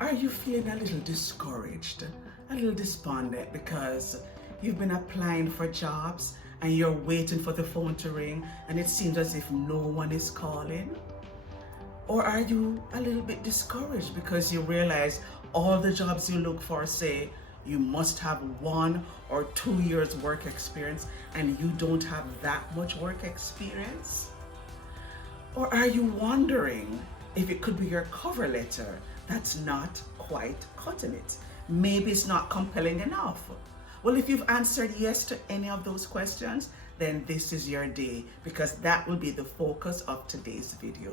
Are you feeling a little discouraged, a little despondent because you've been applying for jobs and you're waiting for the phone to ring and it seems as if no one is calling? Or are you a little bit discouraged because you realize all the jobs you look for say you must have 1 or 2 years work experience and you don't have that much work experience? Or are you wondering if it could be your cover letter that's not quite cutting it? Maybe it's not compelling enough. Well, if you've answered yes to any of those questions, then this is your day, because that will be the focus of today's video.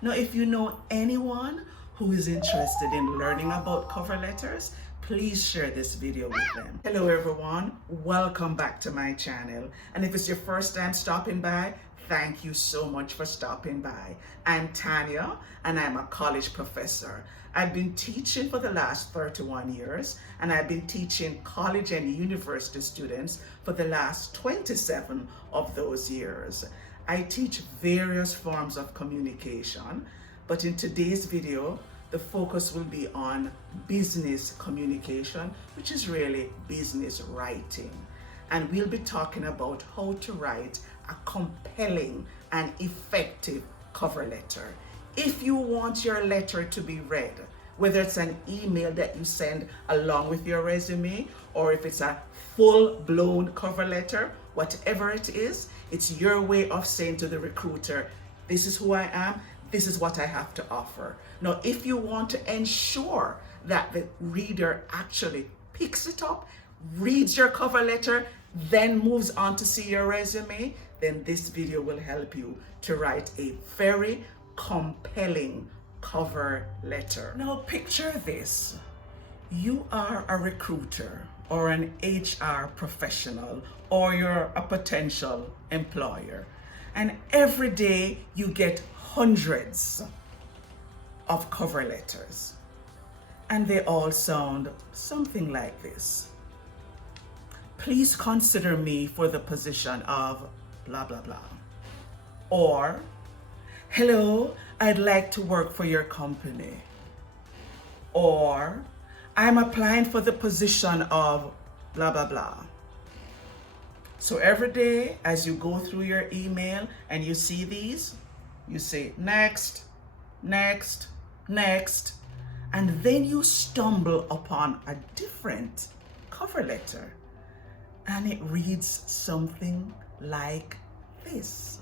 Now, if you know anyone who is interested in learning about cover letters, please share this video with them. Hello everyone, welcome back to my channel. And if it's your first time stopping by, thank you so much for stopping by. I'm Tanya and I'm a college professor. I've been teaching for the last 31 years and I've been teaching college and university students for the last 27 of those years. I teach various forms of communication, but in today's video, the focus will be on business communication, which is really business writing. And we'll be talking about how to write a compelling and effective cover letter. If you want your letter to be read, whether it's an email that you send along with your resume, or if it's a full-blown cover letter, whatever it is, it's your way of saying to the recruiter, this is who I am, this is what I have to offer. Now, if you want to ensure that the reader actually picks it up, reads your cover letter, then moves on to see your resume, then this video will help you to write a very compelling cover letter. Now, picture this. You are a recruiter or an HR professional, or you're a potential employer. And every day you get hundreds of cover letters. And they all sound something like this. Please consider me for the position of blah, blah, blah. Or, hello, I'd like to work for your company. Or, I'm applying for the position of blah, blah, blah. So every day as you go through your email and you see these, you say next, next, next, and then you stumble upon a different cover letter. And it reads something like this.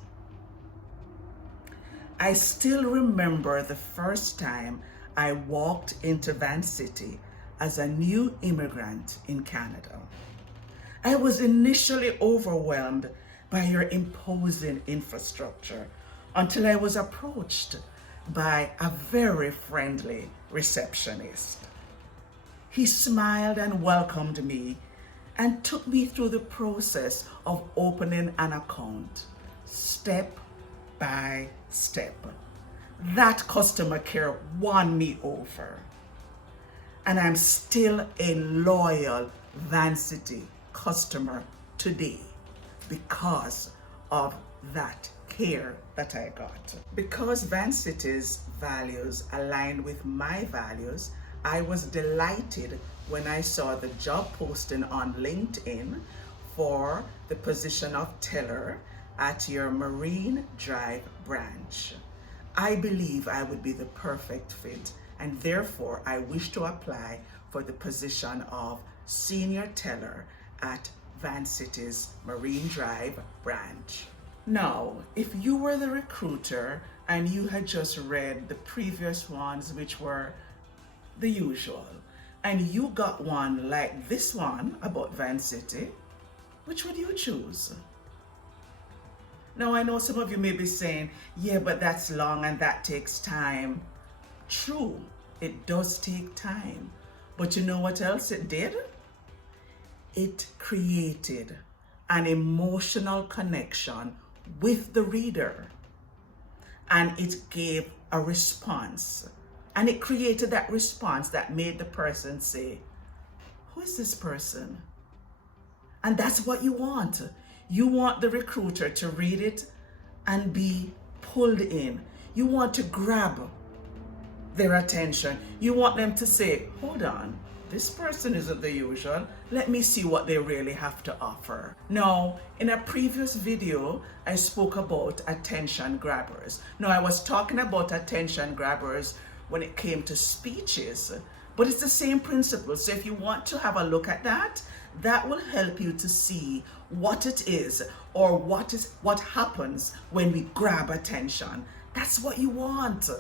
I still remember the first time I walked into Van City as a new immigrant in Canada. I was initially overwhelmed by your imposing infrastructure until I was approached by a very friendly receptionist. He smiled and welcomed me and took me through the process of opening an account, step by step. That customer care won me over. And I'm still a loyal Van City customer today because of that care that I got. Because Van City's values aligned with my values, I was delighted when I saw the job posting on LinkedIn for the position of teller at your Marine Drive branch. I believe I would be the perfect fit, and therefore I wish to apply for the position of senior teller at Van City's Marine Drive branch. Now, if you were the recruiter and you had just read the previous ones, which were the usual, and you got one like this one about Van City, which would you choose? Now, I know some of you may be saying, yeah, but that's long and that takes time. True, it does take time. But you know what else it did? It created an emotional connection with the reader. And it gave a response. And it created that response that made the person say, who is this person? And that's what you want. You want the recruiter to read it and be pulled in. You want to grab their attention. You want them to say, hold on, this person isn't the usual. Let me see what they really have to offer. Now, in a previous video, I spoke about attention grabbers. Now, I was talking about attention grabbers when it came to speeches, but it's the same principle. So if you want to have a look at that, that will help you to see what it is or what happens when we grab attention. That's what you want.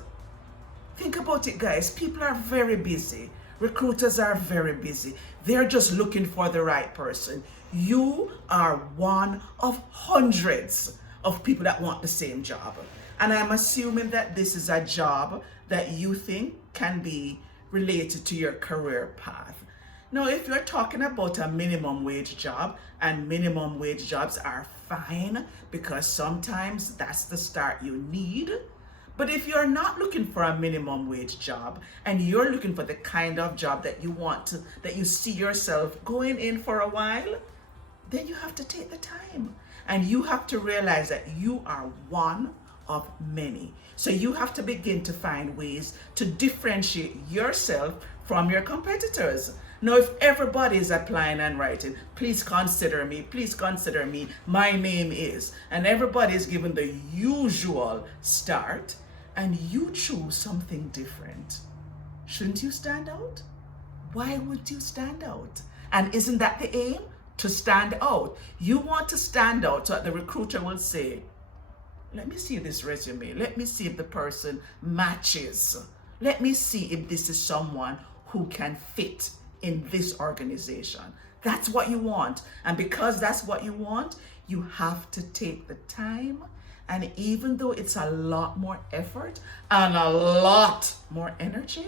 Think about it, guys. People are very busy. Recruiters are very busy. They're just looking for the right person. You are one of hundreds of people that want the same job. And I'm assuming that this is a job that you think can be related to your career path. Now, if you're talking about a minimum wage job, and minimum wage jobs are fine because sometimes that's the start you need. But if you're not looking for a minimum wage job and you're looking for the kind of job that you want to, that you see yourself going in for a while, then you have to take the time. And you have to realize that you are one of many. So you have to begin to find ways to differentiate yourself from your competitors. Now, if everybody is applying and writing, please consider me, my name is, and everybody is given the usual start, and you choose something different, shouldn't you stand out? Why would you stand out? And isn't that the aim? To stand out. You want to stand out so that the recruiter will say, let me see this resume. Let me see if the person matches. Let me see if this is someone who can fit in this organization. That's what you want. And because that's what you want, you have to take the time. And even though it's a lot more effort and a lot more energy,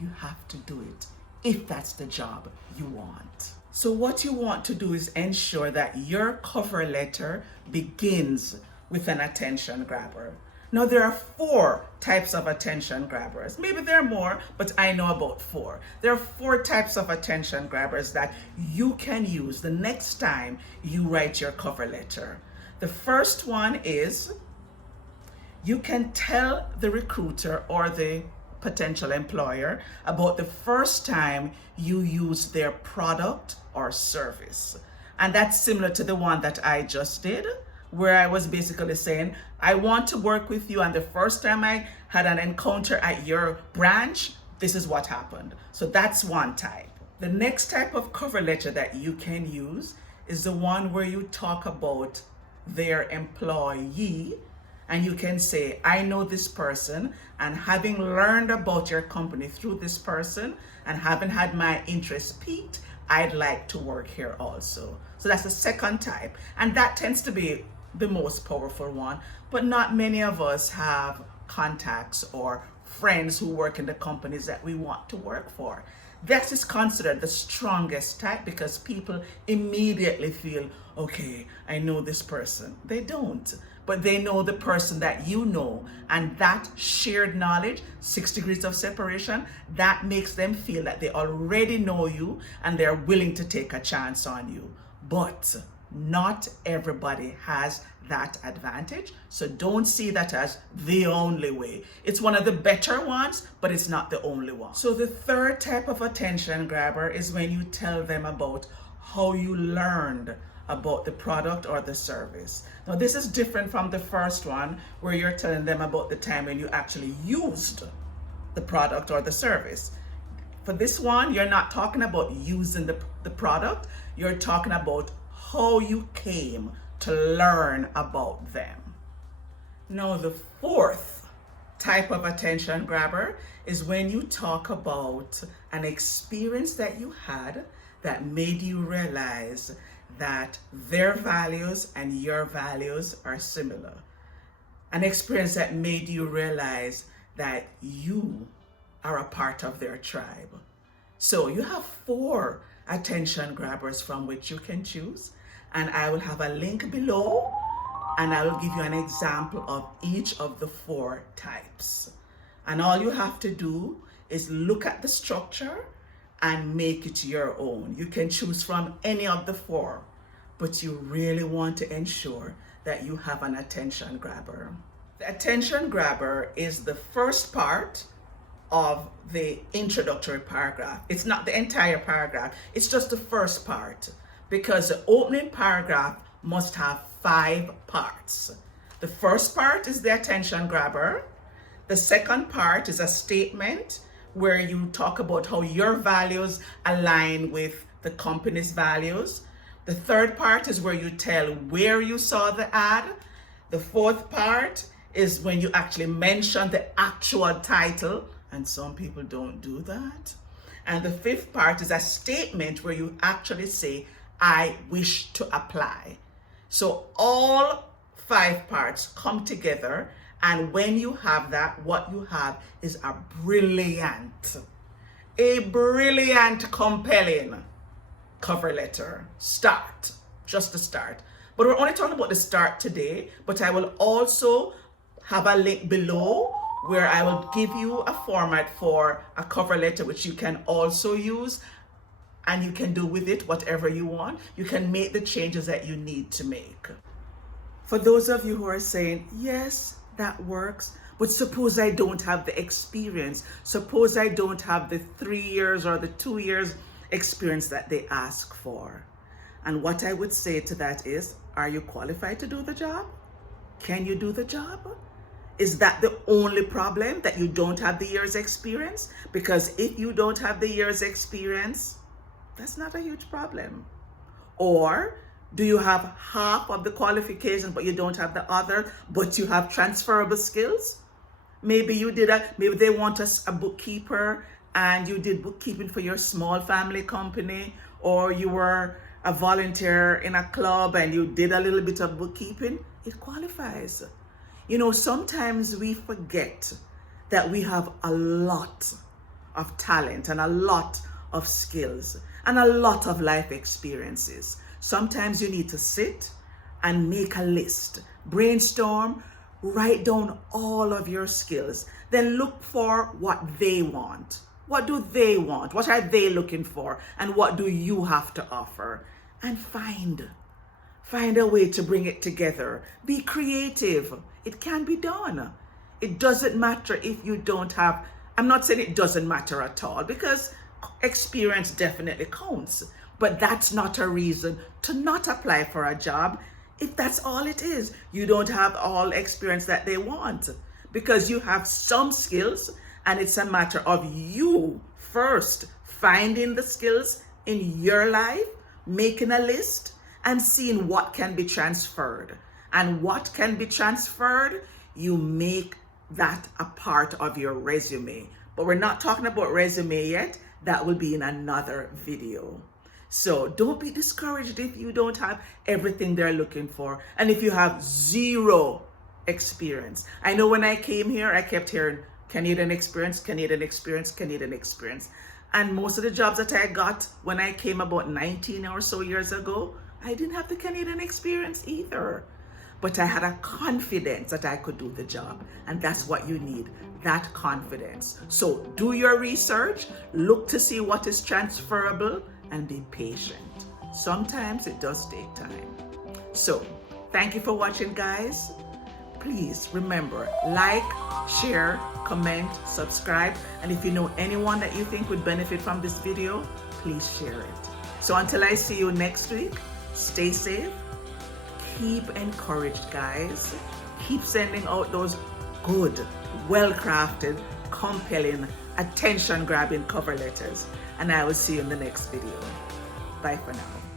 you have to do it if that's the job you want. So what you want to do is ensure that your cover letter begins with an attention grabber. Now, there are 4 types of attention grabbers. Maybe there are more, but I know about 4. There are 4 types of attention grabbers that you can use the next time you write your cover letter. The first one is you can tell the recruiter or the potential employer about the first time you use their product or service. And that's similar to the one that I just did, where I was basically saying, I want to work with you, and the first time I had an encounter at your branch, this is what happened. So that's one type. The next type of cover letter that you can use is the one where you talk about their employee, and you can say, I know this person, and having learned about your company through this person and having had my interest piqued, I'd like to work here also. So that's the second type, and that tends to be the most powerful one, but not many of us have contacts or friends who work in the companies that we want to work for. That is considered the strongest type because people immediately feel, okay, I know this person. They don't, but they know the person that you know, and that shared knowledge, 6 degrees of separation, that makes them feel that they already know you and they're willing to take a chance on you. But not everybody has that advantage, so don't see that as the only way. It's one of the better ones, but it's not the only one. So the third type of attention grabber is when you tell them about how you learned about the product or the service. Now, this is different from the first one where you're telling them about the time when you actually used the product or the service. For this one, you're not talking about using the product, you're talking about how you came to learn about them. Now, the fourth type of attention grabber is when you talk about an experience that you had that made you realize that their values and your values are similar. An experience that made you realize that you are a part of their tribe. So you have 4 attention grabbers from which you can choose, and I will have a link below, and I will give you an example of each of the 4 types. And all you have to do is look at the structure and make it your own. You can choose from any of the 4, but you really want to ensure that you have an attention grabber. The attention grabber is the first part of the introductory paragraph. It's not the entire paragraph, it's just the first part, because the opening paragraph must have 5 parts. The first part is the attention grabber. The second part is a statement where you talk about how your values align with the company's values. The third part is where you tell where you saw the ad. The fourth part is when you actually mention the actual title, and some people don't do that. And the fifth part is a statement where you actually say, I wish to apply. So all 5 parts come together, and when you have that, what you have is a brilliant, compelling cover letter. Start, just to start. But we're only talking about the start today, but I will also have a link below where I will give you a format for a cover letter, which you can also use, and you can do with it whatever you want. You can make the changes that you need to make. For those of you who are saying, yes, that works, but suppose I don't have the experience. Suppose I don't have the 3 years or the 2 years experience that they ask for. And what I would say to that is, are you qualified to do the job? Can you do the job? Is that the only problem, that you don't have the years experience? Because if you don't have the years experience, that's not a huge problem. Or do you have half of the qualifications but you don't have the other, but you have transferable skills? Maybe you did maybe they want a bookkeeper and you did bookkeeping for your small family company, or you were a volunteer in a club and you did a little bit of bookkeeping. It qualifies. You know, sometimes we forget that we have a lot of talent and a lot of skills and a lot of life experiences. Sometimes you need to sit and make a list, brainstorm, write down all of your skills, then look for what they want. What do they want? What are they looking for? And what do you have to offer? And find a way to bring it together. Be creative. It can be done. It doesn't matter if you don't have, I'm not saying it doesn't matter at all, because experience definitely counts. But that's not a reason to not apply for a job if that's all it is. You don't have all experience that they want, because you have some skills, and it's a matter of you first finding the skills in your life, making a list, and seeing what can be transferred. And what can be transferred, you make that a part of your resume. But we're not talking about resume yet. That will be in another video. So don't be discouraged if you don't have everything they're looking for, and if you have 0 experience. I know when I came here, I kept hearing Canadian experience, Canadian experience, Canadian experience. And most of the jobs that I got when I came about 19 or so years ago, I didn't have the Canadian experience either. But I had a confidence that I could do the job. And that's what you need, that confidence. So do your research, look to see what is transferable, and be patient. Sometimes it does take time. So thank you for watching, guys. Please remember, like, share, comment, subscribe. And if you know anyone that you think would benefit from this video, please share it. So until I see you next week, stay safe. Keep encouraged, guys. Keep sending out those good, well-crafted, compelling, attention-grabbing cover letters. And I will see you in the next video. Bye for now.